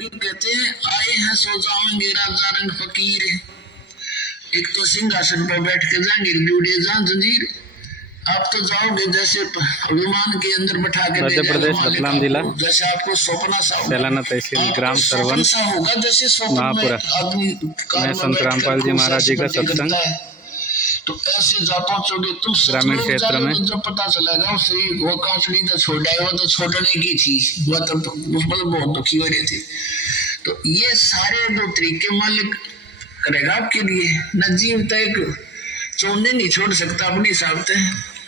कहते हैं आए हैं सो जाएंगे राजा रंग फकीर। एक तो सिंहासन पर बैठ के जाएंगे जूड़े जहां जंजीर। आप तो जाओगे जैसे विमान के अंदर बैठा के मध्य प्रदेश रतलाम जिला जैसे आपको सपना सा होगा, सैलाना तहसील ग्राम सरवन सा होगा जैसे स्वप्न में महापुरा आदमी में संत रामपाल जी महाराज जी का सत्संग तो ऐसे जा पहुंचोगे तुम ग्रामीण क्षेत्र में। जब पता चलेगा वो कांचड़ी तो छोड़ा है, वो तो छोड़ने की थी, वो तो मतलब बहुत दुखी हो रहे थे। तो ये सारे दो तरीके मालिक करेगा आपके लिए। न जीवता एक चौंधे नहीं छोड़ सकता अपने हिसाब से।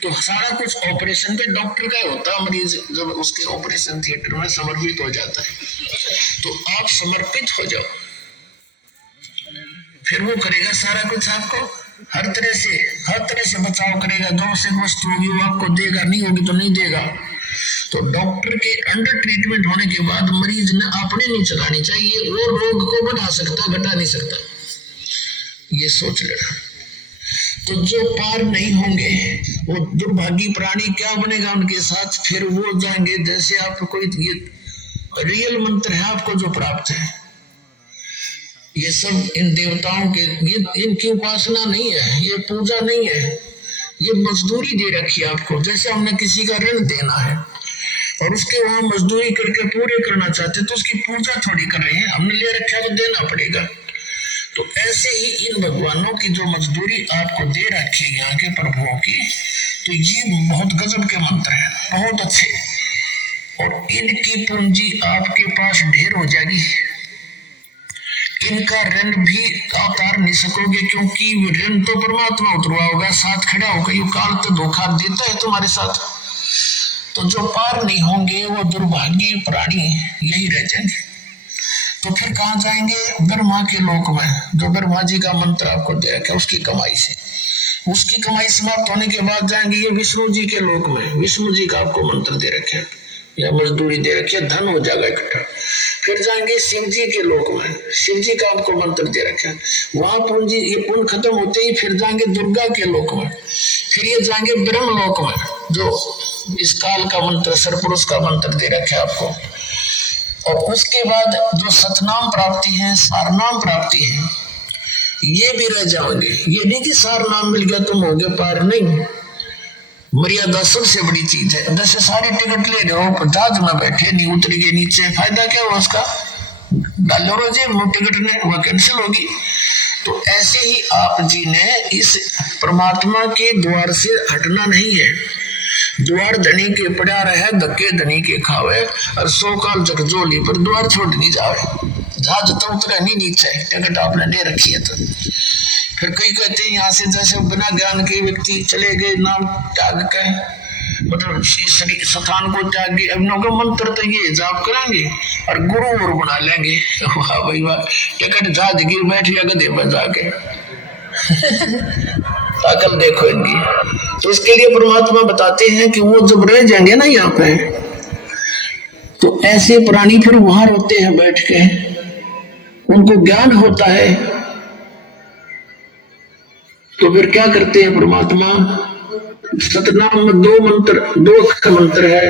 तो सारा कुछ ऑपरेशन पे डॉक्टर का होता है। मरीज जब उसके ऑपरेशन थिएटर में समर्पित हो जाता है तो आप समर्पित हो जाओ, फिर वो करेगा सारा कुछ आपको हर तरह से बचाव करेगा। जो से वस्तु होगी वो आपको देगा, नहीं होगी तो नहीं देगा। तो डॉक्टर के अंडर ट्रीटमेंट होने के बाद मरीज ने अपने नहीं चलानी चाहिए, वो रोग को बढ़ा सकता घटा नहीं सकता, ये सोच लेना। तो जो पार नहीं होंगे वो दुर्भागी प्राणी क्या बनेगा उनके साथ, फिर वो जाएंगे जैसे आपको कोई ये रियल मंत्र है आपको जो प्राप्त है। ये सब इन देवताओं के ये इनकी उपासना नहीं है, ये पूजा नहीं है, ये मजदूरी दे रखी है आपको। जैसे हमने किसी का ऋण देना है और उसके वहां मजदूरी करके पूरे करना चाहते तो उसकी पूजा थोड़ी कर रहे हैं, हमने ले रखा है तो देना पड़ेगा। तो ऐसे ही इन भगवानों की जो मजदूरी आपको दे रखी है यहाँ के प्रभुओं की, तो ये बहुत गजब के मंत्र हैं, बहुत अच्छे। और इनकी पूंजी आपके पास ढेर हो जाएगी, इनका ऋण भी उतार नहीं सकोगे, क्योंकि ऋण तो परमात्मा उतरवा होगा, साथ खड़ा होगा। ये काल तो धोखा देता है तुम्हारे साथ। तो जो पार नहीं होंगे वो दुर्भागी प्राणी यही रह जाएंगे। तो फिर कहाँ जाएंगे? ब्रह्मा के लोक में, जो ब्रह्मा जी का मंत्र आपको दे रखा है उसकी कमाई से। उसकी कमाई समाप्त होने के बाद जाएंगे ये विष्णु जी के लोक में, विष्णु जी का आपको मंत्र दे रखे है या मजदूरी दे रखी है, धन हो जाएगा इकट्ठा। फिर जाएंगे शिव जी के लोक में, शिव जी का आपको मंत्र दे रखा है, वहां पूंजी ये पुण्य खत्म होते ही फिर जाएंगे दुर्गा के लोक में, फिर ये जाएंगे ब्रह्म लोक में, जो इस काल का मंत्र सरपुरुष का मंत्र दे रखा है आपको। और उसके बाद जो सतनाम प्राप्ति है, सारनाम प्राप्ति है, ये भी रह जाओगे। ये नहीं कि सार नाम मिल गया तुम हो गए पार, नहीं। मर्यादा सबसे बड़ी चीज है। जैसे सारी टिकट ले रहे हो, जहाज में बैठे नहीं उतर गए नीचे, फायदा क्या हुआ उसका? डालो रोजे टिकट ने वह कैंसिल होगी। तो ऐसे ही आप जी ने इस परमात्मा के द्वार से हटना नहीं है। द्वार धनी के पड़ा रहे, धक्के धनी के खावे, और 100 काल जगजोली पर द्वार छोड़ नहीं जावे। जहाज तो उतरे नहीं नीचे, टिकट आपने ले रखी है। तो फिर कई कहते हैं यहाँ से जैसे बिना ज्ञान के व्यक्ति चले गए नाम त्याग के, मतलब स्थान को त्याग के, अब का मंत्र तो ये जाप करेंगे और गुरु और बना लेंगे। वाह भाई वाह, टिकट जहाज गिर बैठ गया गधे पर जाके। अकल देखो इनकी। तो इसके लिए परमात्मा बताते हैं कि वो जब रह जाएंगे ना यहाँ पे, तो ऐसे प्राणी फिर वहां रोते हैं बैठ के, उनको ज्ञान होता है। तो फिर क्या करते हैं परमात्मा? सतनाम में 2 मंत्र, 2 अक्षर मंत्र है,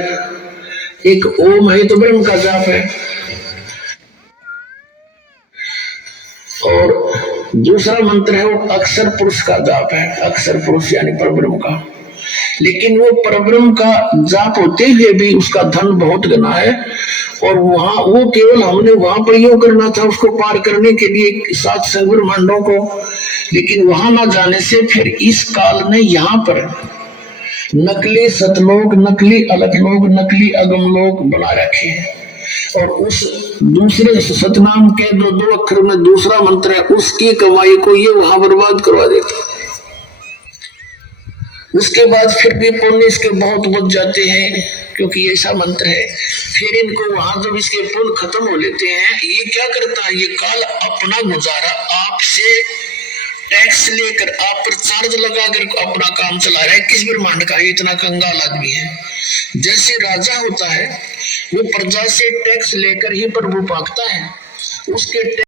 एक ओम है तो ब्रह्म का जाप है, और दूसरा मंत्र है वो अक्षर पुरुष का जाप है, अक्षर पुरुष यानी परब्रह्म का। लेकिन वो परब्रह्म का जाप होते हुए भी उसका धन बहुत गना है, और वहां वो केवल हमने वहां प्रयोग करना था उसको पार करने के लिए 7 संग ब्रह्मांडों को। लेकिन वहां ना जाने से फिर इस काल ने यहाँ पर नकली सतलोक, नकली अलग लोक, नकली अगम लोक बना रखे हैं। और उस दूसरे सतनाम के जो 2 अक्षर में दूसरा मंत्र है उसकी कमाई को ये वहां बर्बाद करवा देता। उसके बाद फिर भी पुण्य इसके बहुत बच जाते हैं, क्योंकि ऐसा मंत्र है। फिर इनको वहां जब इसके पुण्य खत्म हो लेते हैं, ये क्या करता है? ये काल अपना गुजारा आपसे टैक्स लेकर आप पर चार्ज लगाकर अपना काम चला रहा है। किस ब्रह्मांड का इतना कंगाल आदमी है? जैसे राजा होता है वो प्रजा से टैक्स लेकर ही प्रभु पाकता है, उसके